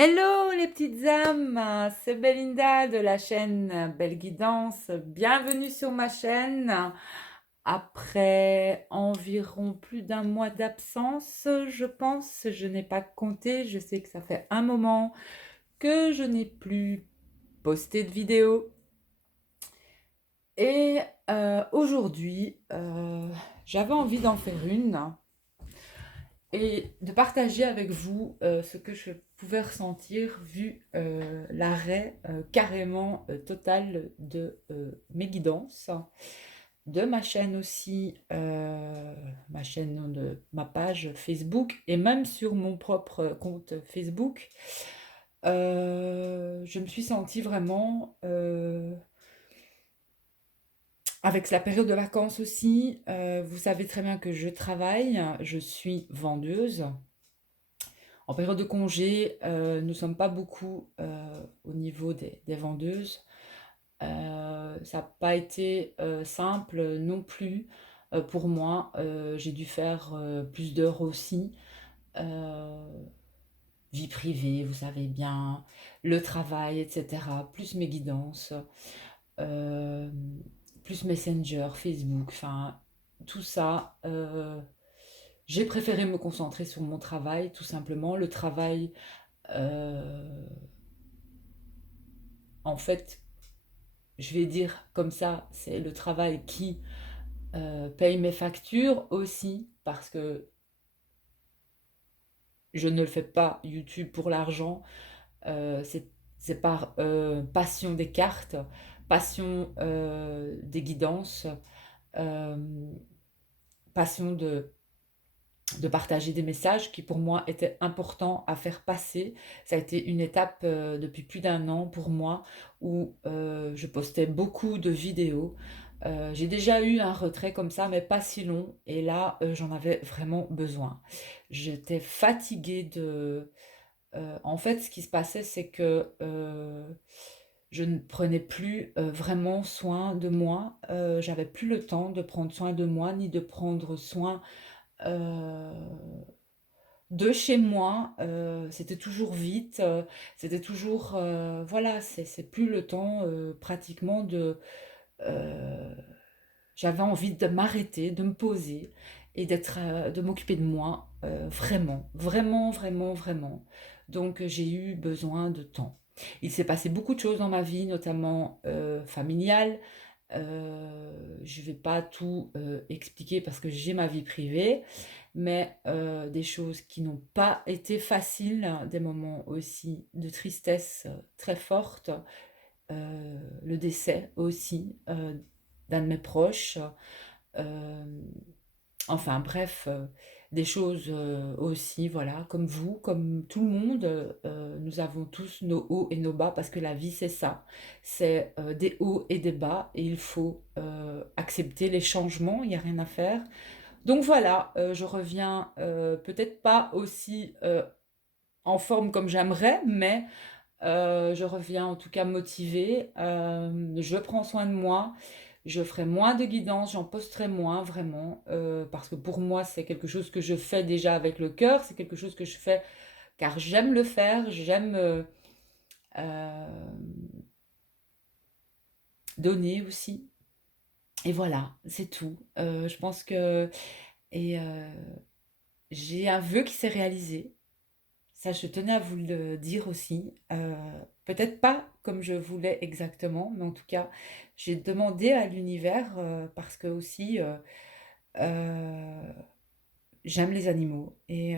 Hello les petites âmes, c'est Belinda de la chaîne Belle Guidance. Bienvenue sur ma chaîne. Après environ plus d'un mois d'absence, je pense, je n'ai pas compté, je sais que ça fait un moment que je n'ai plus posté de vidéo. Et aujourd'hui, j'avais envie d'en faire une et de partager avec vous ce que je pouvais ressentir vu l'arrêt carrément total de mes guidances, de ma chaîne aussi, ma chaîne de ma page Facebook et même sur mon propre compte Facebook. Je me suis sentie vraiment avec la période de vacances aussi. Vous savez très bien que je travaille, je suis vendeuse. En période de congé, nous ne sommes pas beaucoup au niveau des vendeuses. Ça n'a pas été simple non plus pour moi. J'ai dû faire plus d'heures aussi. Euh, Vie privée, vous savez bien, le travail, etc. Plus mes guidances, euh, plus Messenger, Facebook, enfin tout ça. J'ai préféré me concentrer sur mon travail, tout simplement. Le travail, euh, en fait, je vais dire comme ça, c'est le travail qui paye mes factures aussi, parce que je ne le fais pas YouTube pour l'argent. C'est par passion des cartes, passion des guidances, euh, passion de partager des messages qui pour moi étaient importants à faire passer. Ça a été une étape depuis plus d'un an pour moi où je postais beaucoup de vidéos. J'ai déjà eu un retrait comme ça, mais pas si long. Et là, j'en avais vraiment besoin. J'étais fatiguée de... en fait, ce qui se passait, c'est que je ne prenais plus vraiment soin de moi. J'avais plus le temps de prendre soin de moi, ni de prendre soin euh, de chez moi. C'était toujours vite, c'était toujours, voilà, c'est plus le temps pratiquement de... euh, j'avais envie de m'arrêter, de me poser et de m'occuper de moi, vraiment, vraiment, vraiment, vraiment. Donc j'ai eu besoin de temps. Il s'est passé beaucoup de choses dans ma vie, notamment familiale. Je ne vais pas tout expliquer parce que j'ai ma vie privée, mais des choses qui n'ont pas été faciles, hein, des moments aussi de tristesse très forte, le décès aussi d'un de mes proches, euh, enfin bref, des choses aussi, voilà, comme vous, comme tout le monde, nous avons tous nos hauts et nos bas parce que la vie c'est ça, c'est des hauts et des bas et il faut accepter les changements, il n'y a rien à faire. Donc voilà, je reviens peut-être pas aussi en forme comme j'aimerais, mais je reviens en tout cas motivée. Je prends soin de moi. Je ferai moins de guidance, j'en posterai moins vraiment, parce que pour moi c'est quelque chose que je fais déjà avec le cœur, c'est quelque chose que je fais car j'aime le faire, j'aime euh, donner aussi. Et voilà, c'est tout. Je pense que et j'ai un vœu qui s'est réalisé. Ça, je tenais à vous le dire aussi. Peut-être pas comme je voulais exactement, mais en tout cas, j'ai demandé à l'univers parce que aussi euh, j'aime les animaux et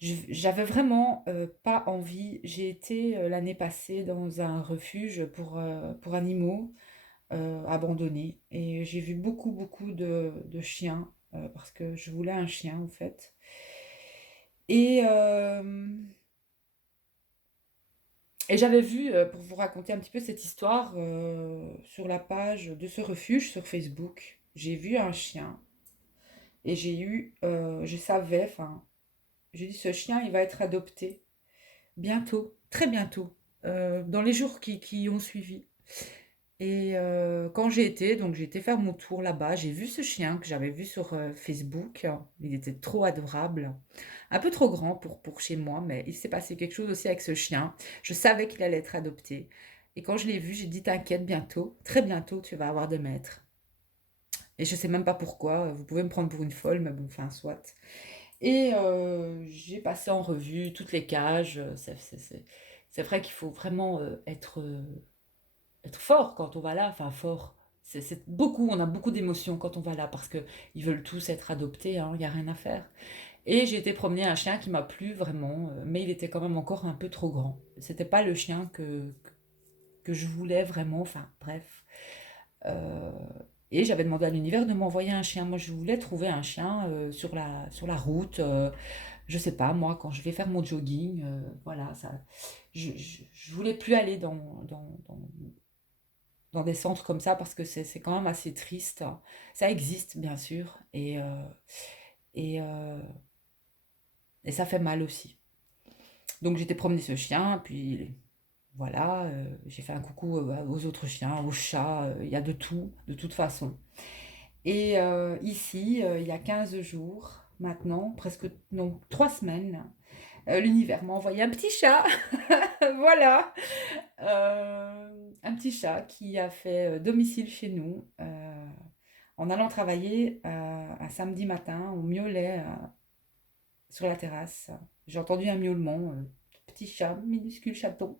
j'avais vraiment pas envie. J'ai été l'année passée dans un refuge pour animaux abandonnés et j'ai vu beaucoup, beaucoup de chiens parce que je voulais un chien en fait. Et Et j'avais vu, pour vous raconter un petit peu cette histoire, sur la page de ce refuge sur Facebook, j'ai vu un chien et je savais, enfin, j'ai dit ce chien, il va être adopté bientôt, très bientôt, dans les jours qui ont suivi. Et quand donc j'ai été faire mon tour là-bas, j'ai vu ce chien que j'avais vu sur, Facebook. Il était trop adorable, un peu trop grand pour chez moi, mais il s'est passé quelque chose aussi avec ce chien. Je savais qu'il allait être adopté et quand je l'ai vu, j'ai dit: «T'inquiète, bientôt, très bientôt, tu vas avoir des maîtres» et je sais même pas pourquoi, vous pouvez me prendre pour une folle, mais bon, enfin, soit. Et j'ai passé en revue toutes les cages, c'est vrai qu'il faut vraiment, être fort quand on va là, enfin fort. C'est beaucoup, on a beaucoup d'émotions quand on va là parce que ils veulent tous être adoptés, hein, il y a rien à faire. Et j'ai été promener un chien qui m'a plu vraiment, mais il était quand même encore un peu trop grand. C'était pas le chien que je voulais vraiment, enfin bref. Euh, et j'avais demandé à l'univers de m'envoyer un chien. Moi, je voulais trouver un chien sur la route. Je sais pas, moi, quand je vais faire mon jogging, voilà, ça, je voulais plus aller dans des centres comme ça parce que c'est quand même assez triste. Ça existe, bien sûr, et, euh, et ça fait mal aussi. Donc j'étais promener ce chien, puis voilà, j'ai fait un coucou aux autres chiens, aux chats, il y a de tout, de toute façon. Et ici, il y a 15 jours maintenant, presque, non, 3 semaines, l'univers m'a envoyé un petit chat, voilà, un petit chat qui a fait domicile chez nous en allant travailler un samedi matin au miaulet sur la terrasse. J'ai entendu un miaulement, petit chat, minuscule chaton.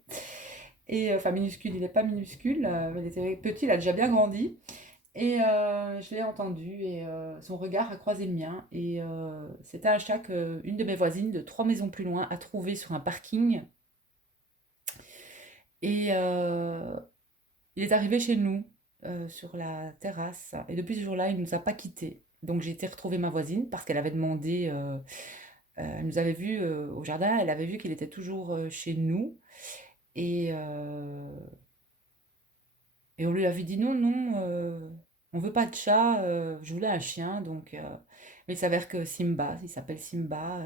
Et enfin minuscule, il n'est pas minuscule, il était petit, il a déjà bien grandi. Et je l'ai entendu et son regard a croisé le mien. Et c'était un chat qu'une de mes voisines de 3 maisons plus loin a trouvé sur un parking. Et il est arrivé chez nous sur la terrasse. Et depuis ce jour-là, il ne nous a pas quittés. Donc j'ai été retrouver ma voisine parce qu'elle avait demandé, elle nous avait vus au jardin, elle avait vu qu'il était toujours chez nous. Et, et on lui avait dit non, non, on veut pas de chat, je voulais un chien. Donc, mais il s'avère que Simba, il s'appelle Simba,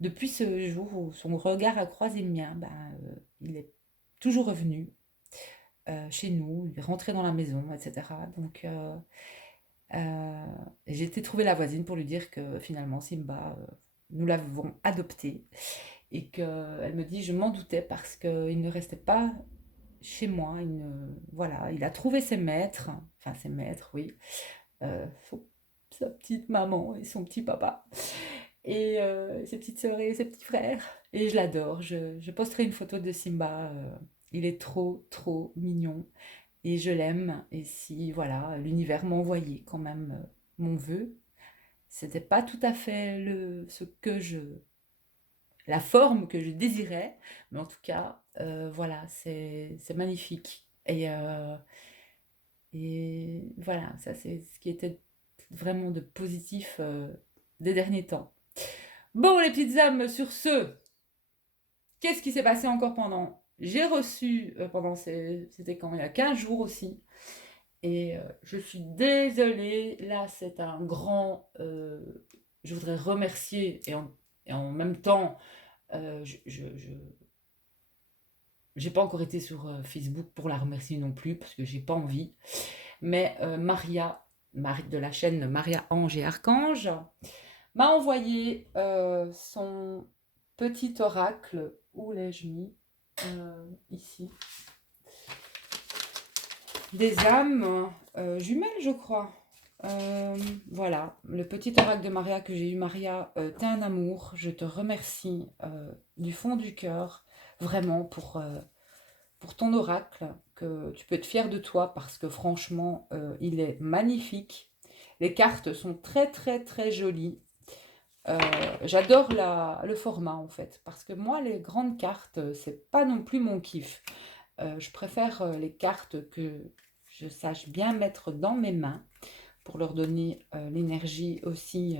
depuis ce jour où son regard a croisé le mien, ben, il est toujours revenu chez nous, il est rentré dans la maison, etc. Donc, j'ai été trouver la voisine pour lui dire que finalement, Simba, nous l'avons adopté. Et qu'elle me dit, je m'en doutais parce qu'il ne restait pas chez moi. Voilà, il a trouvé ses maîtres, enfin ses maîtres, oui, sa petite maman et son petit papa, et ses petites sœurs et ses petits frères. Et je l'adore. Je posterai une photo de Simba. Il est trop, trop mignon. Et je l'aime. Et si, voilà, l'univers m'a envoyé quand même mon vœu, c'était pas tout à fait la forme que je désirais, mais en tout cas, voilà, c'est magnifique. Et voilà, ça c'est ce qui était vraiment de positif des derniers temps. Bon, les petites âmes, sur ce, qu'est-ce qui s'est passé encore pendant? J'ai reçu, c'était quand? Il y a 15 jours aussi. Et je suis désolée, là c'est un grand... je voudrais remercier et en même temps, j'ai pas encore été sur Facebook pour la remercier non plus parce que j'ai pas envie. Mais Maria, de la chaîne Maria Ange et Archange, m'a envoyé son petit oracle. Où l'ai-je mis? Ici. Des âmes jumelles, je crois. Voilà, le petit oracle de Maria que j'ai eu. Maria, t'es un amour. Je te remercie du fond du cœur, vraiment, pour ton oracle, que tu peux être fier de toi parce que franchement, il est magnifique. Les cartes sont très très très jolies. J'adore le format en fait, parce que moi, les grandes cartes, c'est pas non plus mon kiff. Je préfère les cartes que je sache bien mettre dans mes mains pour leur donner l'énergie aussi,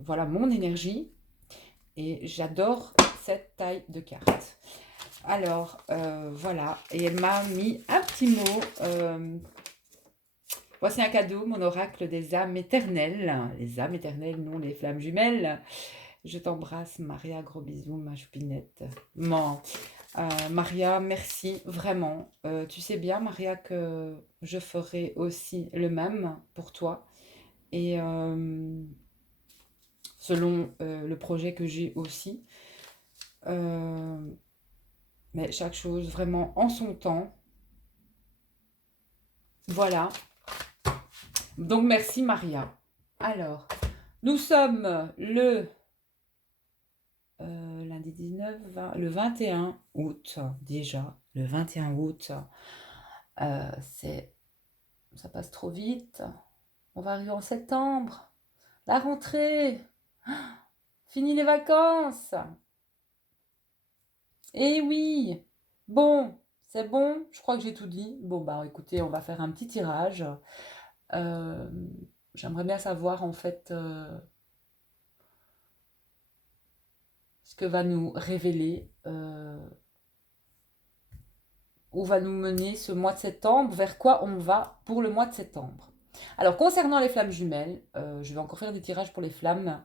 voilà, mon énergie. Et j'adore cette taille de carte. Alors, voilà. Et elle m'a mis un petit mot. Voici un cadeau, mon oracle des âmes éternelles. Les âmes éternelles, non les flammes jumelles. Je t'embrasse, Maria. Gros bisous, ma choupinette. Maria, merci, vraiment. Tu sais bien, Maria, que je ferai aussi le même pour toi. Et selon le projet que j'ai aussi. Euh, mais chaque chose vraiment en son temps. Voilà. Donc merci Maria. Alors, nous sommes le lundi 19, le 21 août déjà. Le 21 août, c'est, ça passe trop vite. On va arriver en septembre. La rentrée. Fini les vacances. Eh oui. Bon, c'est bon. Je crois que j'ai tout dit. Bon, bah écoutez, on va faire un petit tirage. Euh, J'aimerais bien savoir en fait ce que va nous révéler, où va nous mener ce mois de septembre, vers quoi on va pour le mois de septembre. Alors concernant les flammes jumelles, je vais encore faire des tirages pour les flammes,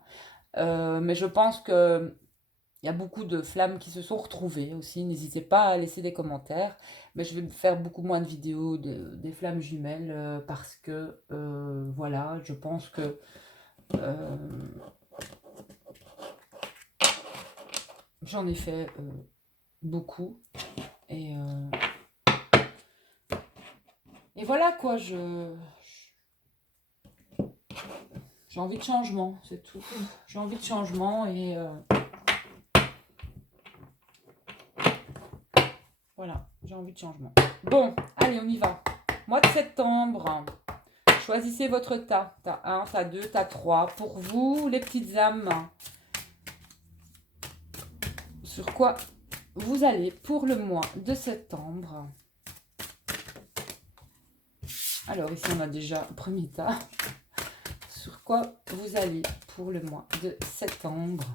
mais je pense que il y a beaucoup de flammes qui se sont retrouvées aussi. N'hésitez pas à laisser des commentaires, mais je vais faire beaucoup moins de vidéos des flammes jumelles parce que voilà, je pense que euh, j'en ai fait beaucoup. Et, et voilà quoi, j'ai envie de changement, c'est tout. J'ai envie de changement et voilà, j'ai envie de changement. Bon, allez, on y va. Mois de septembre, choisissez votre tas. Tas 1, tas 2, tas 3. Pour vous, les petites âmes, sur quoi vous allez pour le mois de septembre. Alors ici, on a déjà le premier tas. Sur quoi vous allez pour le mois de septembre.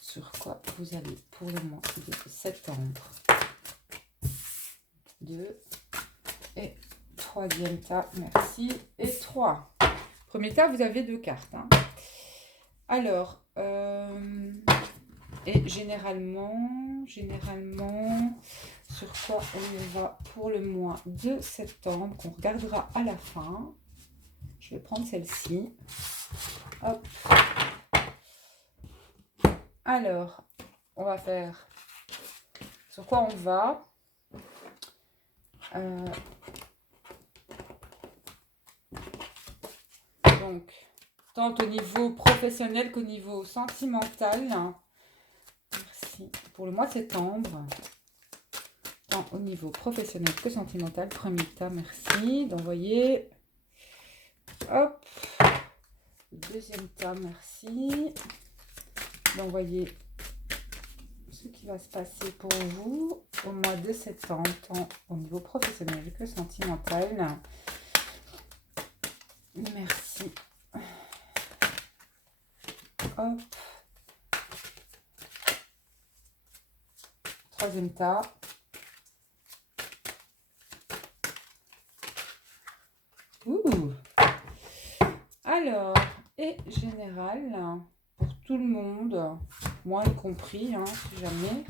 Sur quoi vous allez pour le mois de septembre. 2 et troisième tas, merci. Et 3. Premier tas, vous avez 2 cartes. Hein. Alors, et généralement, sur quoi on va pour le mois de septembre, qu'on regardera à la fin. Je vais prendre celle-ci. Hop. Alors, on va faire sur quoi on va. Donc, tant au niveau professionnel qu'au niveau sentimental. Merci pour le mois de septembre. Tant au niveau professionnel que sentimental. Premier tas, merci d'envoyer. Hop. Deuxième tas, merci d'envoyer ce qui va se passer pour vous au mois de septembre, tant au niveau professionnel que sentimental. Merci. Hop. Troisième tas. Ouh. Alors, et général, pour tout le monde, moi y compris, hein, si jamais.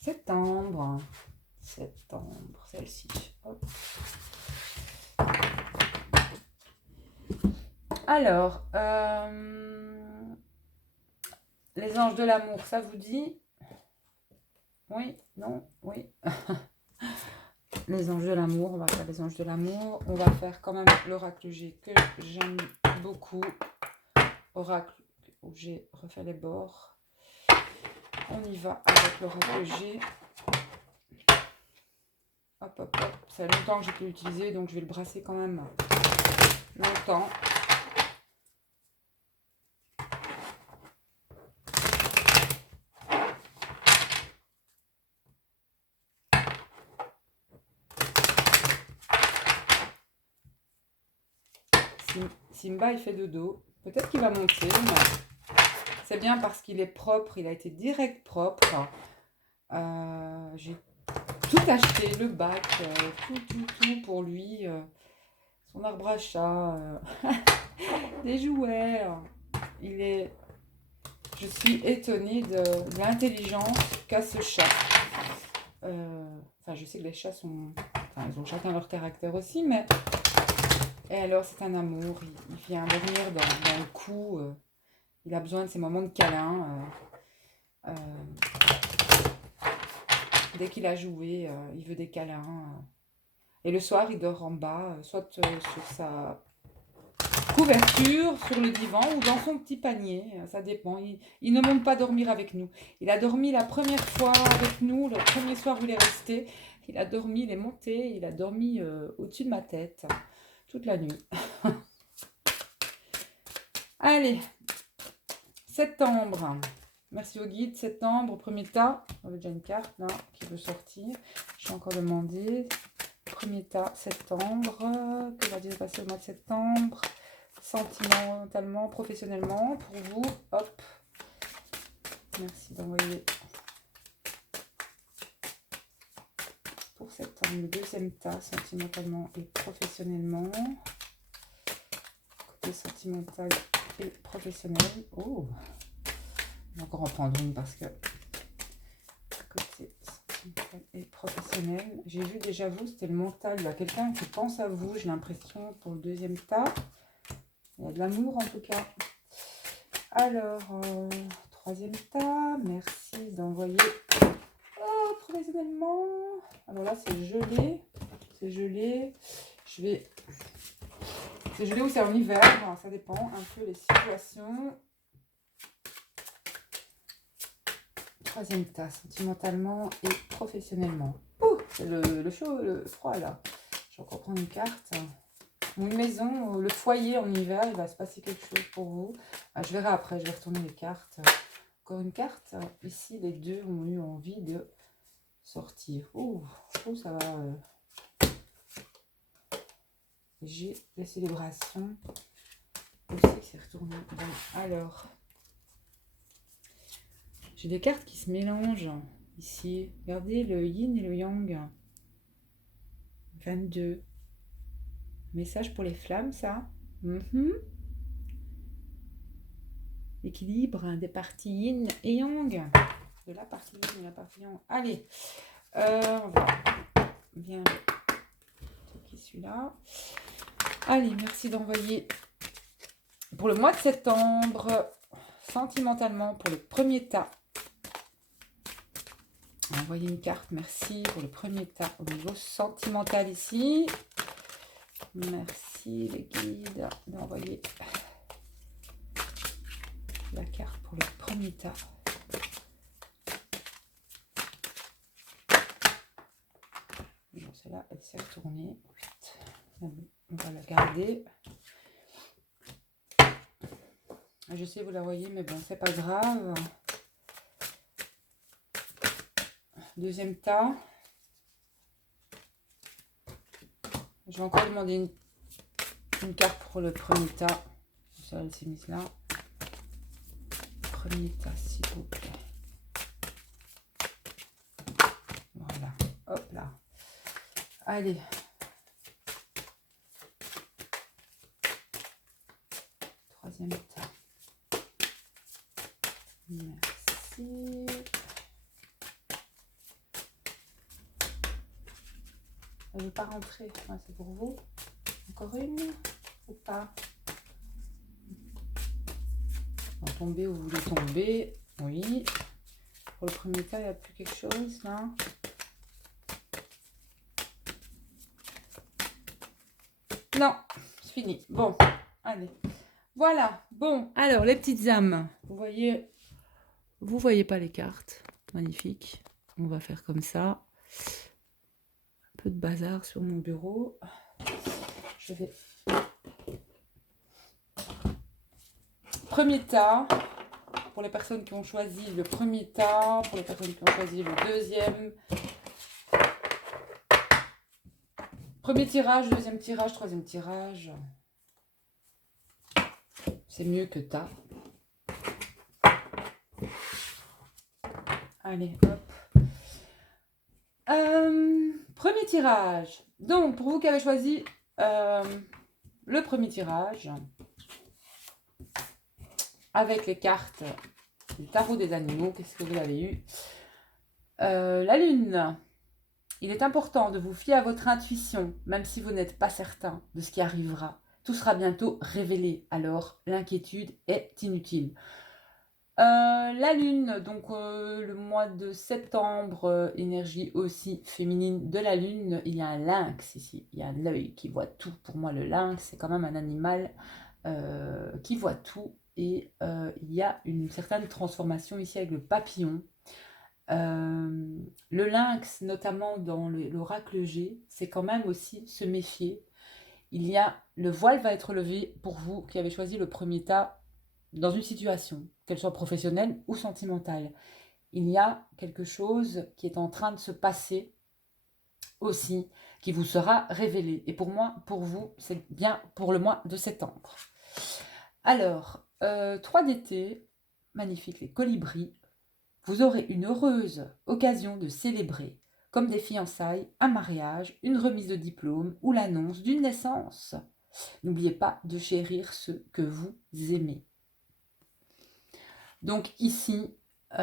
Septembre, celle-ci. Alors, les anges de l'amour, ça vous dit? Oui, non, oui. Les anges de l'amour, on va faire les anges de l'amour. On va faire quand même l'oracle G que j'aime beaucoup. Oracle où j'ai refait les bords. On y va avec l'oracle G. Hop, hop, hop. Ça fait longtemps que j'ai pu l'utiliser, donc je vais le brasser quand même longtemps. Simba, il fait dodo. Peut-être qu'il va monter, mais c'est bien parce qu'il est propre. Il a été direct propre. J'ai tout acheté, le bac, tout pour lui. son arbre à chat, des jouets. Je suis étonnée de l'intelligence qu'a ce chat. Enfin, je sais que les chats sont... Enfin, ils ont chacun leur caractère aussi, mais... Et alors, c'est un amour. Il vient dormir dans le cou. Il a besoin de ces moments de câlin. Dès qu'il a joué, il veut des câlins. Et le soir, il dort en bas, soit sur sa couverture, sur le divan ou dans son petit panier. Ça dépend. Il ne monte pas dormir avec nous. Il a dormi la première fois avec nous, le premier soir où il est resté. Il a dormi, il est monté, il a dormi au-dessus de ma tête toute la nuit. Allez, septembre. Merci au guide. Septembre, premier tas. On a déjà une carte là qui veut sortir. Je vais encore demander. Premier tas, septembre. Que va-t-il se passer au mois de septembre? Sentimentalement, professionnellement, pour vous. Hop. Merci d'envoyer. Pour septembre, le deuxième tas, sentimentalement et professionnellement. Côté sentimental et professionnel. Oh! On va encore en prendre une parce que côté sentimental et professionnel, j'ai vu déjà vous, c'était le mental. Il y a quelqu'un qui pense à vous, j'ai l'impression, pour le deuxième tas. Il y a de l'amour en tout cas. Alors, troisième tas, merci d'envoyer professionnellement. Alors là, c'est gelé. C'est gelé. C'est gelé ou c'est en hiver, ça dépend un peu les situations. Troisième tas, sentimentalement et professionnellement. Ouh, c'est le chaud, le froid là. Je vais encore prendre une carte. Une maison, le foyer en hiver, il va se passer quelque chose pour vous. Je verrai après, je vais retourner les cartes. Encore une carte. Ici, les deux ont eu envie de sortir. Ouh, ça va. J'ai des célébrations aussi qui s'est retourné. Bon, alors, j'ai des cartes qui se mélangent ici. Regardez le yin et le yang. 22. Message pour les flammes, ça. Équilibre des parties yin et yang. De la partie yin et la partie yang. Allez, on va bien qui est celui-là. Allez, merci d'envoyer pour le mois de septembre, sentimentalement, pour le premier tas. Envoyez une carte, merci pour le premier tas au niveau sentimental ici. Merci les guides d'envoyer la carte pour le premier tas. Bon, celle-là, elle s'est retournée. On va la garder. Je sais, vous la voyez, mais bon, c'est pas grave. Deuxième tas. Je vais encore demander une carte pour le premier tas. Ça, elle s'est mise là. Premier tas, s'il vous plaît. Voilà. Hop là. Allez. Troisième tas. Merci. Elle ne veut pas rentrer. Ouais, c'est pour vous. Encore une ou pas? On va tomber où vous voulez tomber. Oui. Pour le premier tas, il n'y a plus quelque chose là. Non, c'est fini. Bon, allez. Voilà. Bon, alors les petites âmes. Vous voyez pas les cartes. Magnifique. On va faire comme ça. Un peu de bazar sur mon bureau. Je vais... Premier tas. Pour les personnes qui ont choisi le premier tas. Pour les personnes qui ont choisi le deuxième. Premier tirage, deuxième tirage, troisième tirage. C'est mieux que tas. Allez, hop. Premier tirage. Donc, pour vous qui avez choisi le premier tirage avec les cartes du tarot des animaux. Qu'est-ce que vous avez eu? La lune. Il est important de vous fier à votre intuition, même si vous n'êtes pas certain de ce qui arrivera. Tout sera bientôt révélé, alors l'inquiétude est inutile. La lune, donc le mois de septembre, énergie aussi féminine de la lune. Il y a un lynx ici, il y a l'œil qui voit tout. Pour moi, le lynx, c'est quand même un animal qui voit tout. Et il y a une certaine transformation ici avec le papillon. Le lynx, notamment dans l'oracle G, c'est quand même aussi se méfier. Le voile va être levé pour vous qui avez choisi le premier tas dans une situation, qu'elle soit professionnelle ou sentimentale. Il y a quelque chose qui est en train de se passer aussi, qui vous sera révélé. Et pour moi, pour vous, c'est bien pour le mois de septembre. Alors, 3 d'été, magnifique, les colibris. Vous aurez une heureuse occasion de célébrer, comme des fiançailles, un mariage, une remise de diplôme ou l'annonce d'une naissance. N'oubliez pas de chérir ceux que vous aimez. Donc ici, il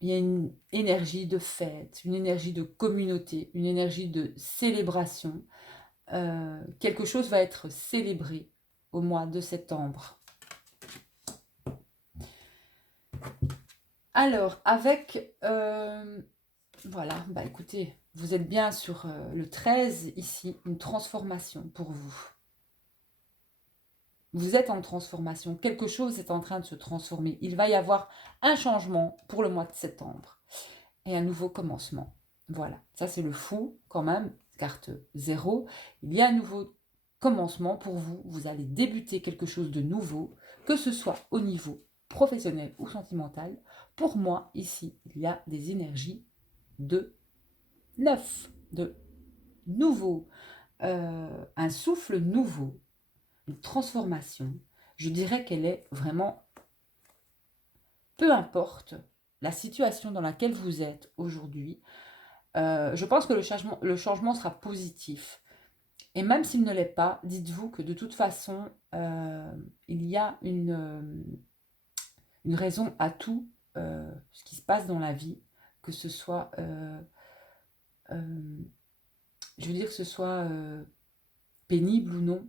y a une énergie de fête, une énergie de communauté, une énergie de célébration. Quelque chose va être célébré au mois de septembre. Alors, avec... voilà, bah écoutez, vous êtes bien sur le 13 ici, une transformation pour vous. Vous êtes en transformation, quelque chose est en train de se transformer. Il va y avoir un changement pour le mois de septembre et un nouveau commencement. Voilà, ça c'est le fou quand même, carte 0. Il y a un nouveau commencement pour vous, vous allez débuter quelque chose de nouveau, que ce soit au niveau professionnel ou sentimental. Pour moi, ici, il y a des énergies de neuf, de nouveau, un souffle nouveau, une transformation. Je dirais qu'elle est vraiment, peu importe la situation dans laquelle vous êtes aujourd'hui, je pense que le changement sera positif. Et même s'il ne l'est pas, dites-vous que de toute façon, il y a une raison à tout ce qui se passe dans la vie, que ce soit, je veux dire que ce soit pénible ou non.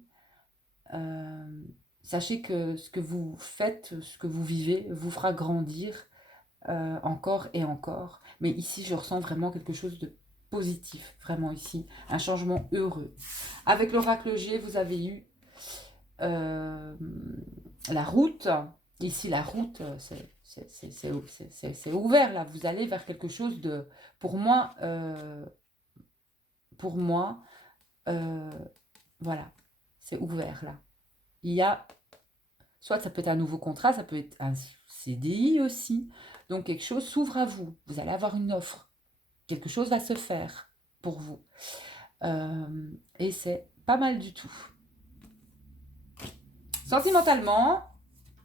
Sachez que ce que vous faites, ce que vous vivez, vous fera grandir encore et encore. Mais ici, je ressens vraiment quelque chose de positif, vraiment ici, un changement heureux. Avec l'oracle G, vous avez eu la route. Ici, la route, c'est ouvert, là. Vous allez vers quelque chose de... Pour moi, voilà, c'est ouvert, là. Il y a... Soit ça peut être un nouveau contrat, ça peut être un CDI aussi. Donc, quelque chose s'ouvre à vous. Vous allez avoir une offre. Quelque chose va se faire pour vous. Et c'est pas mal du tout. Sentimentalement,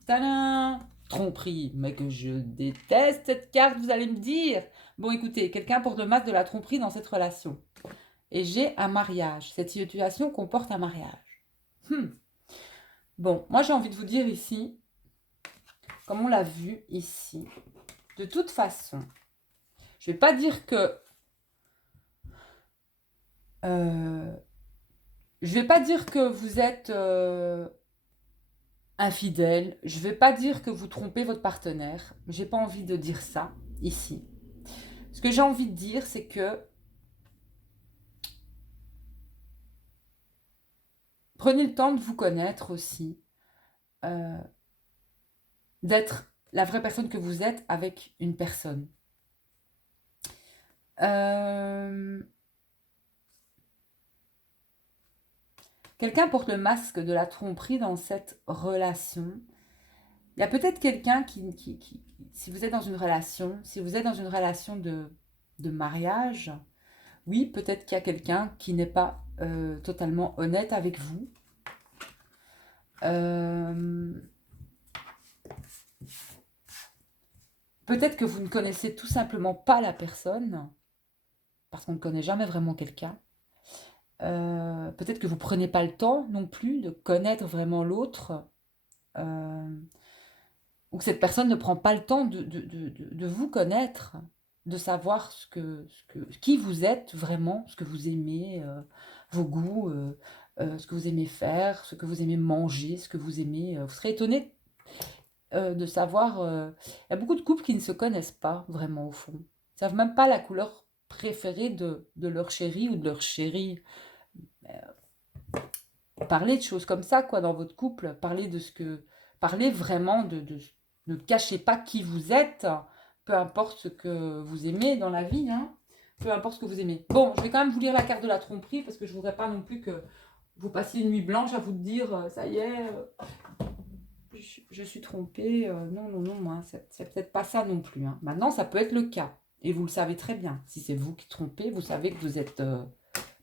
tadam, tromperie, mais que je déteste cette carte, vous allez me dire. Bon, écoutez, quelqu'un porte le masque de la tromperie dans cette relation. Et j'ai un mariage. Cette situation comporte un mariage. Bon, moi j'ai envie de vous dire ici, comme on l'a vu ici, de toute façon, je ne vais pas dire que... je vais pas dire que vous êtes infidèle. Je vais pas dire que vous trompez votre partenaire. J'ai pas envie de dire ça ici. Ce que j'ai envie de dire, c'est que prenez le temps de vous connaître aussi, d'être la vraie personne que vous êtes avec une personne. Quelqu'un porte le masque de la tromperie dans cette relation. Il y a peut-être quelqu'un qui, si vous êtes dans une relation, si vous êtes dans une relation de mariage, oui, peut-être qu'il y a quelqu'un qui n'est pas totalement honnête avec vous. Peut-être que vous ne connaissez tout simplement pas la personne, parce qu'on ne connaît jamais vraiment quelqu'un. Peut-être que vous prenez pas le temps non plus de connaître vraiment l'autre, ou que cette personne ne prend pas le temps de vous connaître, de savoir qui vous êtes vraiment, ce que vous aimez, vos goûts, ce que vous aimez faire, ce que vous aimez manger, ce que vous aimez. Vous serez étonné de savoir. Il y a beaucoup de couples qui ne se connaissent pas vraiment au fond. Ils savent même pas la couleur préférée de leur chéri ou de leur chérie. Parlez de choses comme ça, quoi, dans votre couple. Parlez vraiment ne cachez pas qui vous êtes, peu importe ce que vous aimez dans la vie, hein. Peu importe ce que vous aimez. Bon, je vais quand même vous lire la carte de la tromperie, parce que je voudrais pas non plus que vous passiez une nuit blanche à vous dire, ça y est, je suis trompée. Non, non, non, moi, c'est peut-être pas ça non plus, hein. Maintenant, ça peut être le cas. Et vous le savez très bien. Si c'est vous qui trompez, vous savez que vous êtes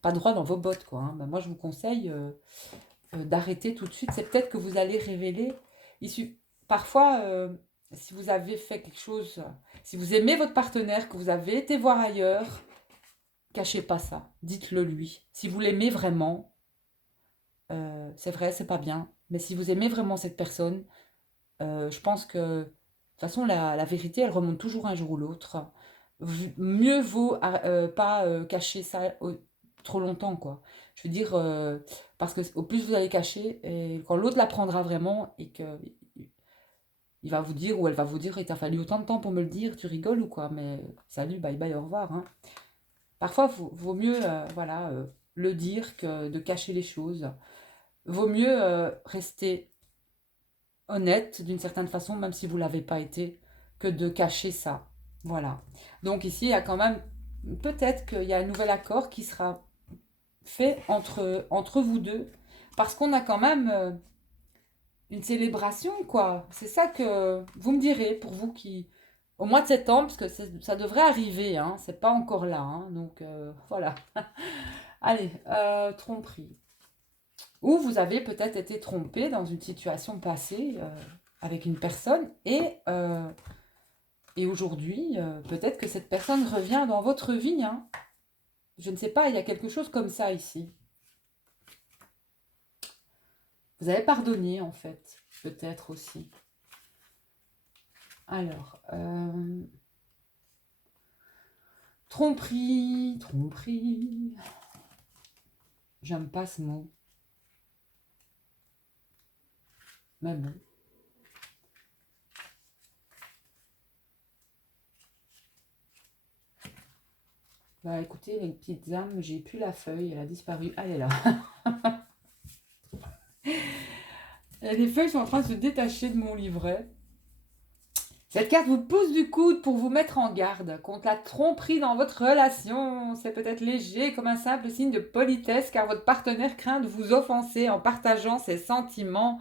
pas droit dans vos bottes, quoi, hein. Ben, moi, je vous conseille d'arrêter tout de suite. C'est peut-être que vous allez révéler. Parfois, si vous avez fait quelque chose, si vous aimez votre partenaire, que vous avez été voir ailleurs, cachez pas ça. Dites-le lui. Si vous l'aimez vraiment, c'est vrai, c'est pas bien. Mais si vous aimez vraiment cette personne, je pense que de toute façon, la vérité, elle remonte toujours un jour ou l'autre. Mieux vaut pas cacher ça trop longtemps, quoi. Je veux dire, parce que au plus vous allez cacher, et quand l'autre l'apprendra vraiment, et que il va vous dire, ou elle va vous dire, il t'a fallu autant de temps pour me le dire, tu rigoles ou quoi? Mais salut, bye bye, au revoir, hein. Parfois, vaut mieux voilà, le dire que de cacher les choses. Vaut mieux rester honnête d'une certaine façon, même si vous ne l'avez pas été, que de cacher ça. Voilà. Donc ici, il y a quand même, peut-être qu'il y a un nouvel accord qui sera fait entre vous deux, parce qu'on a quand même une célébration, quoi. C'est ça que vous me direz, pour vous qui, au mois de septembre, parce que ça devrait arriver, hein, c'est pas encore là, hein, donc voilà. Allez, tromperie. Ou vous avez peut-être été trompé dans une situation passée avec une personne et aujourd'hui, peut-être que cette personne revient dans votre vie, hein. Je ne sais pas, il y a quelque chose comme ça ici. Vous avez pardonné en fait, peut-être aussi. Alors, tromperie, tromperie. J'aime pas ce mot. Mais bon. Bah écoutez, les petites âmes, j'ai plus la feuille, elle a disparu. Ah, elle est là. Et les feuilles sont en train de se détacher de mon livret. Cette carte vous pousse du coude pour vous mettre en garde contre la tromperie dans votre relation. C'est peut-être léger comme un simple signe de politesse car votre partenaire craint de vous offenser en partageant ses sentiments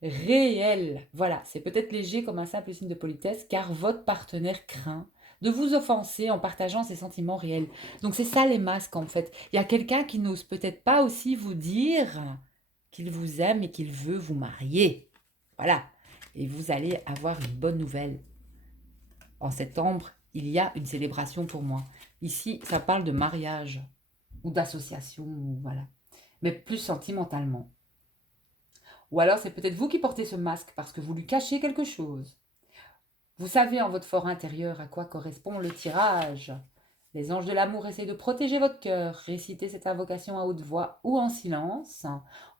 réels. Voilà, c'est peut-être léger comme un simple signe de politesse car votre partenaire craint de vous offenser en partageant ses sentiments réels. Donc c'est ça les masques en fait. Il y a quelqu'un qui n'ose peut-être pas aussi vous dire qu'il vous aime et qu'il veut vous marier. Voilà. Et vous allez avoir une bonne nouvelle. En septembre, il y a une célébration pour moi. Ici, ça parle de mariage ou d'association, voilà. Mais plus sentimentalement. Ou alors c'est peut-être vous qui portez ce masque parce que vous lui cachez quelque chose. Vous savez en votre fort intérieur à quoi correspond le tirage. Les anges de l'amour essaient de protéger votre cœur. Récitez cette invocation à haute voix ou en silence.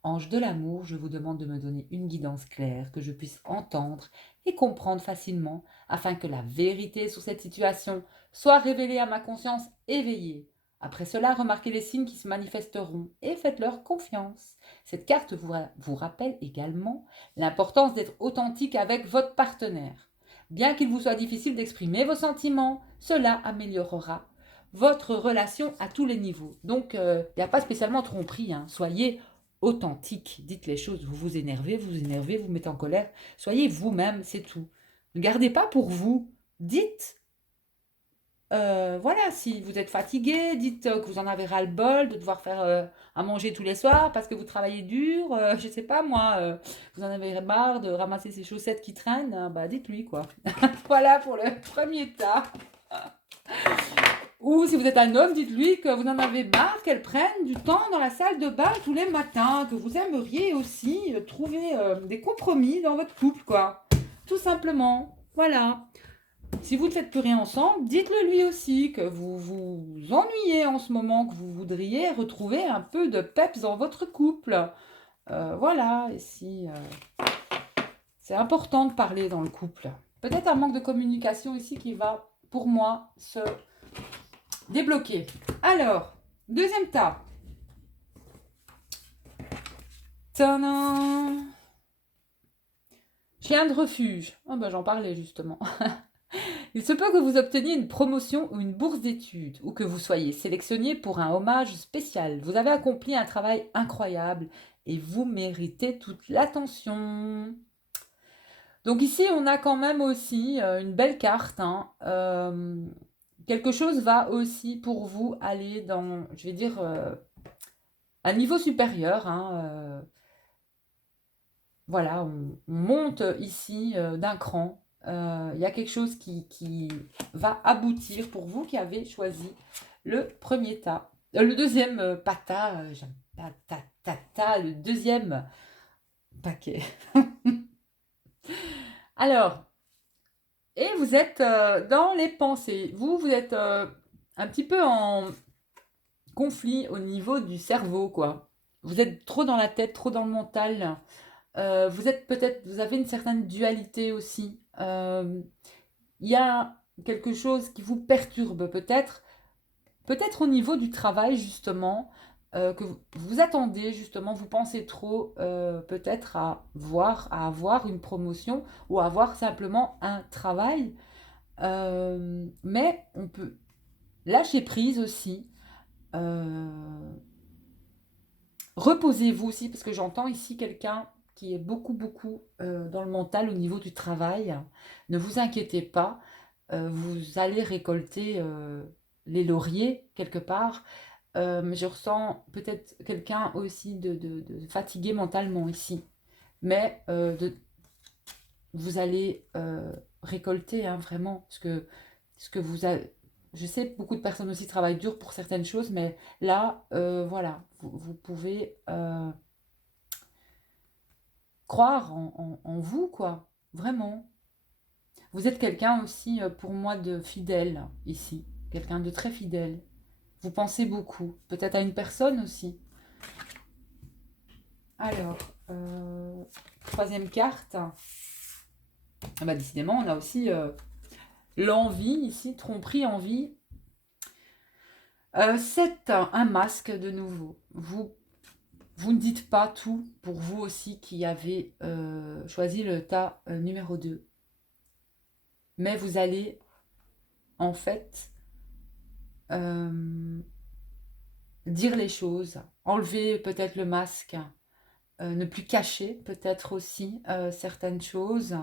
Ange de l'amour, je vous demande de me donner une guidance claire que je puisse entendre et comprendre facilement afin que la vérité sur cette situation soit révélée à ma conscience éveillée. Après cela, remarquez les signes qui se manifesteront et faites-leur confiance. Cette carte vous rappelle également l'importance d'être authentique avec votre partenaire. Bien qu'il vous soit difficile d'exprimer vos sentiments, cela améliorera votre relation à tous les niveaux. Donc, il n'y a pas spécialement tromperie, hein. Soyez authentique, dites les choses. Vous vous énervez, vous mettez en colère. Soyez vous-même, c'est tout. Ne gardez pas pour vous. Dites, voilà, si vous êtes fatigué, dites que vous en avez ras-le-bol de devoir faire à manger tous les soirs parce que vous travaillez dur. Je ne sais pas, moi, vous en avez marre de ramasser ces chaussettes qui traînent. Bah, dites-lui, quoi. Voilà pour le premier tas. Ou si vous êtes un homme, dites-lui que vous en avez marre qu'elle prenne du temps dans la salle de bain tous les matins, que vous aimeriez aussi trouver des compromis dans votre couple, quoi. Tout simplement. Voilà. Si vous ne faites plus rien ensemble, dites-le lui aussi, que vous vous ennuyez en ce moment, que vous voudriez retrouver un peu de peps dans votre couple. Voilà, et si c'est important de parler dans le couple. Peut-être un manque de communication ici qui va, pour moi, se débloquer. Alors, deuxième tas. Tadam! Chien de refuge. Ah ben, j'en parlais justement. Il se peut que vous obteniez une promotion ou une bourse d'études, ou que vous soyez sélectionné pour un hommage spécial. Vous avez accompli un travail incroyable et vous méritez toute l'attention. Donc ici, on a quand même aussi une belle carte, hein. Quelque chose va aussi pour vous aller dans, je vais dire, un niveau supérieur, hein. Voilà, on monte ici d'un cran. Il y a quelque chose qui va aboutir pour vous qui avez choisi le premier tas. Le deuxième pas tas, j'aime pas le deuxième paquet. Alors, et vous êtes dans les pensées. Vous êtes un petit peu en conflit au niveau du cerveau, quoi. Vous êtes trop dans la tête, trop dans le mental. Vous êtes peut-être, vous avez une certaine dualité aussi. Il y a quelque chose qui vous perturbe peut-être au niveau du travail justement, que vous attendez justement, vous pensez trop peut-être à avoir une promotion ou à avoir simplement un travail. Mais on peut lâcher prise aussi. Euh, Reposez-vous aussi, parce que j'entends ici quelqu'un qui est beaucoup dans le mental au niveau du travail. Ne vous inquiétez pas, vous allez récolter les lauriers quelque part. Mais je ressens peut-être quelqu'un aussi de fatigué mentalement ici. Mais vous allez récolter hein, vraiment ce que vous avez. Je sais que beaucoup de personnes aussi travaillent dur pour certaines choses, mais là, voilà, vous pouvez croire en vous, quoi. Vraiment. Vous êtes quelqu'un aussi, pour moi, de fidèle ici. Quelqu'un de très fidèle. Vous pensez beaucoup. Peut-être à une personne aussi. Alors, troisième carte. Ah bah, décidément, on a aussi l'envie ici, tromperie, envie. 7, un masque de nouveau. Vous ne dites pas tout pour vous aussi qui avez choisi le tas numéro 2. Mais vous allez en fait dire les choses, enlever peut-être le masque, ne plus cacher peut-être aussi certaines choses.